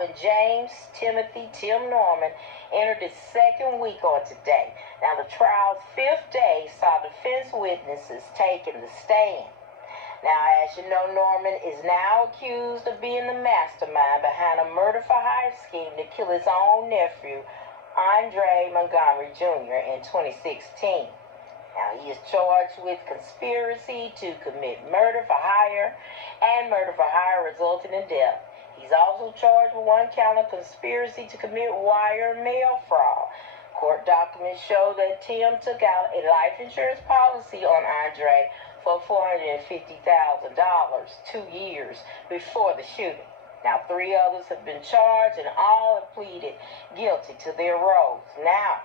involving James Timothy Tim Norman entered its second week on today. Now, the trial's fifth day saw defense witnesses taking the stand. Now, as you know, Norman is now accused of being the mastermind behind a murder-for-hire scheme to kill his own nephew, Andre Montgomery Jr., in 2016. Now, he is charged with conspiracy to commit murder for hire and murder for hire resulting in death. He's also charged with one count of conspiracy to commit wire mail fraud. Court documents show that Tim took out a life insurance policy on Andre for $450,000 2 years before the shooting. Now, 3 others have been charged and all have pleaded guilty to their roles. Now,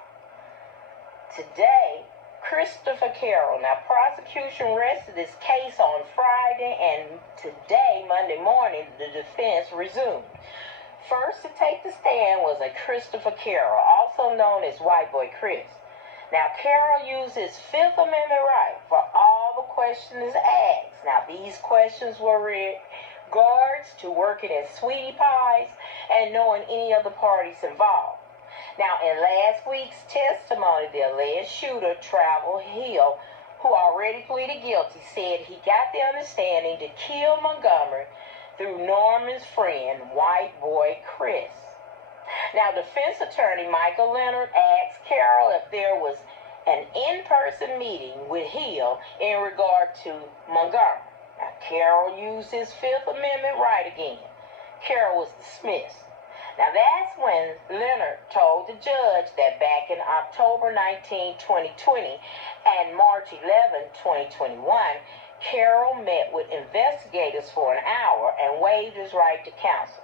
today, Christopher Carroll. Now, prosecution rested this case on Friday, and today, Monday morning, the defense resumed. First to take the stand was a Christopher Carroll, also known as White Boy Chris. Now, Carroll used his Fifth Amendment right for all the questions asked. Now, these questions were regards to working at Sweetie Pie's and knowing any of the parties involved. Now, in last week's testimony, the alleged shooter, Travel Hill, who already pleaded guilty, said he got the understanding to kill Montgomery through Norman's friend, White Boy Chris. Now, defense attorney Michael Leonard asked Carroll if there was an in-person meeting with Hill in regard to Montgomery. Now, Carroll used his Fifth Amendment right again. Carroll was dismissed. Now, that's when Leonard told the judge that back in October 19, 2020 and March 11, 2021, Carroll met with investigators for an hour and waived his right to counsel.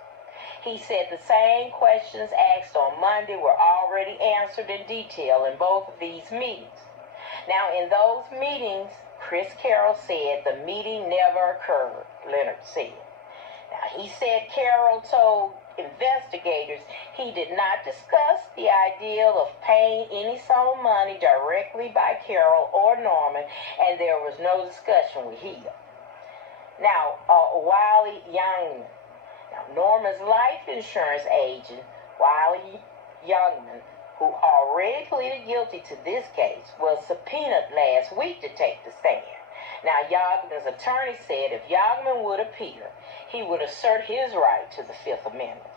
He said the same questions asked on Monday were already answered in detail in both of these meetings. Now, in those meetings, Chris Carroll said the meeting never occurred, Leonard said. Now, he said Carroll told investigators he did not discuss the idea of paying any sum of money directly by Carroll or Norman, and there was no discussion with Hill. Now, Wiley Youngman. Now, Norman's life insurance agent, Wiley Youngman, who already pleaded guilty to this case, was subpoenaed last week to take the stand. Now, Youngman's attorney said if Youngman would appear, he would assert his right to the Fifth Amendment.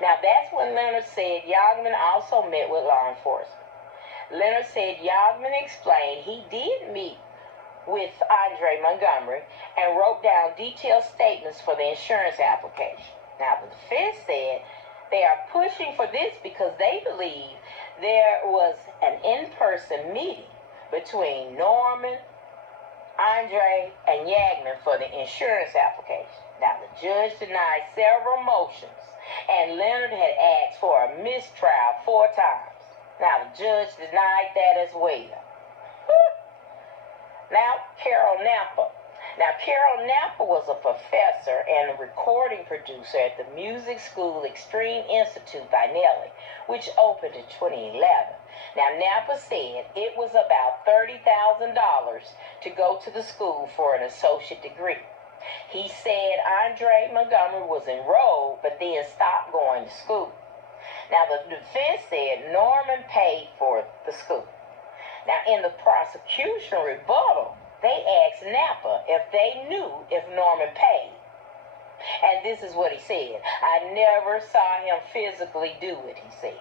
Now, that's when Leonard said Youngman also met with law enforcement. Leonard said Youngman explained he did meet with Andre Montgomery and wrote down detailed statements for the insurance application. Now, the defense said they are pushing for this because they believe there was an in-person meeting between Norman, Andre, and Youngman for the insurance application. Now, the judge denied several motions, and Leonard had asked for a mistrial 4 times. Now, the judge denied that as well. Now, Carol Napa. Now, Carol Napa was a professor and a recording producer at the music school Extreme Institute by Nelly, which opened in 2011. Now, Napa said it was about $30,000 to go to the school for an associate degree. He said Andre Montgomery was enrolled, but then stopped going to school. Now, the defense said Norman paid for the school. Now, in the prosecution rebuttal, they asked Napa if they knew if Norman paid. And this is what he said. I never saw him physically do it, he said.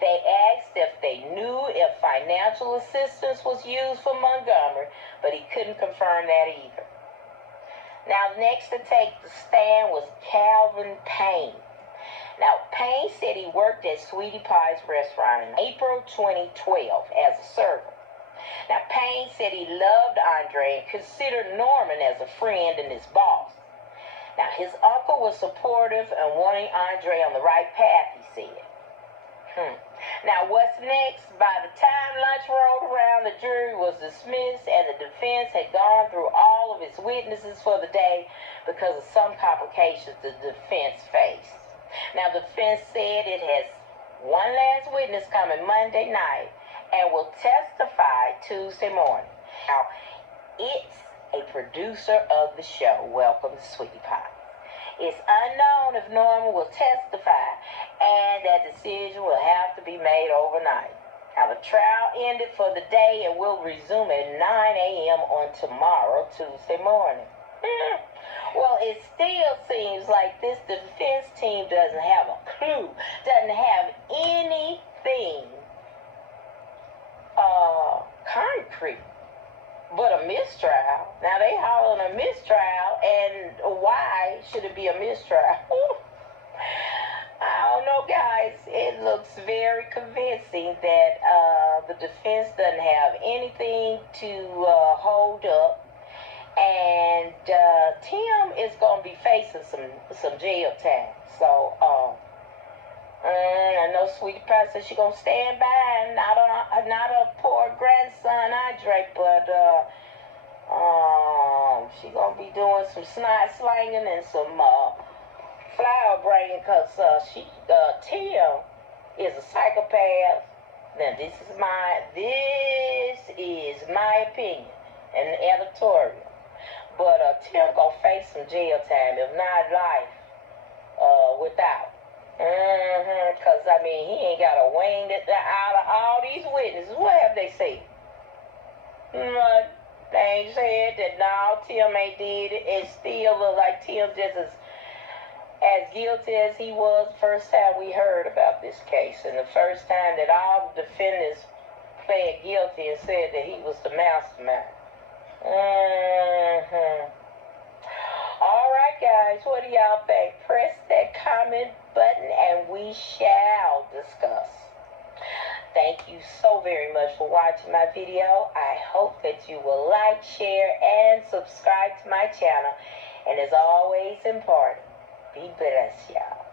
They asked if they knew if financial assistance was used for Montgomery, but he couldn't confirm that either. Now, next to take the stand was Calvin Payne. Now, Payne said he worked at Sweetie Pie's restaurant in April 2012 as a server. Now, Payne said he loved Andre and considered Norman as a friend and his boss. Now, his uncle was supportive and wanting Andre on the right path, he said. Now, what's next? By the time lunch rolled around, the jury was dismissed and the defense had gone through all of its witnesses for the day because of some complications the defense faced. Now, the defense said it has one last witness coming Monday night and will testify Tuesday morning. Now, it's a producer of the show, Welcome to Sweetie Pie. It's unknown if Norman will testify, and that decision will have to be made overnight. Now, the trial ended for the day and will resume at 9 a.m. on tomorrow, Tuesday morning. Well, it still seems like this defense team doesn't have a clue, doesn't have anything concrete but a mistrial. Now, they hollering a mistrial, and why should it be a mistrial? I don't know, guys. It looks very convincing that the defense doesn't have anything to hold up. And Tim is going to be facing some jail time. So, I know Sweetie Pie said she's going to stand by, and not a poor grandson, Andre, but she's going to be doing some snot slanging and some flower bringing, because Tim is a psychopath. Now, this is my opinion, an editorial. But Tim gonna face some jail time, if not life, without. Because, I mean, he ain't got a wing out of all these witnesses. What have they said? They ain't said that, no, Tim ain't did it. It still look like Tim just as guilty as he was the first time we heard about this case. And the first time that all the defendants pled guilty and said that he was the mastermind. All right, guys, what do y'all think? Press that comment button and we shall discuss. Thank you so very much for watching my video. I hope that you will like, share, and subscribe to my channel. And as always important, be blessed, y'all.